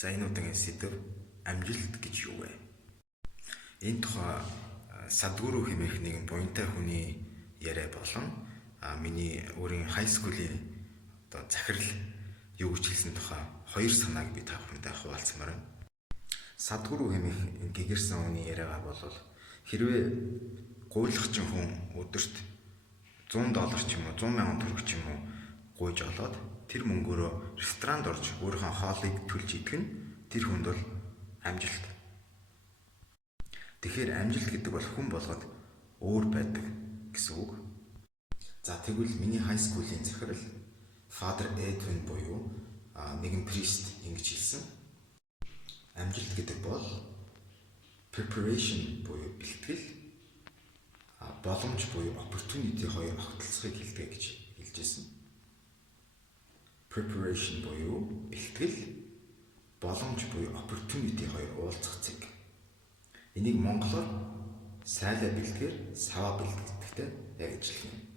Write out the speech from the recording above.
За энэ удаагийн сэдэв амжилт гэж юу вэ? Энэ тухай Садгуру хэмээх нэгэн буянтай хүний яриа болон миний өөрийн хай скулийн захирал юу гэж хэлсэн тухай хоёр санааг би та бүхэндээ хуваалцмаар байна. Садгуру хэмээх гэгэрсэн хүний яриагаа бол хэрвээ гуйлахчин хүн өдөрт $100 ч юм уу 100 мянган төгрөг ч юм уу гуйж олоод тэр мөнгөөрөө ресторанд орж өөрийнхөө хоолыг төлж идэх нь тэр хүнд бол амжилт. Тэгэхээр амжилт гэдэг бол хүн болгоод өөр байдаг гэсэн үг. За тэгвэл миний хай скулийн захирал Father Edwin буюу нэгэн прист ингэж хэлсэн. Амжилт гэдэг бол preparation буюу бэлтгэл, боломж буюу opportunity хоёр огтлцохыг хэлдэг гэж хэлж байсан. Preparation буюу бэлтгэл, боломж буюу opportunity хоёр уулзах цэг. Энийг монголоор сайлаа бэлтгэр, саваа бэлтгэдэгтэй яг ажиллана.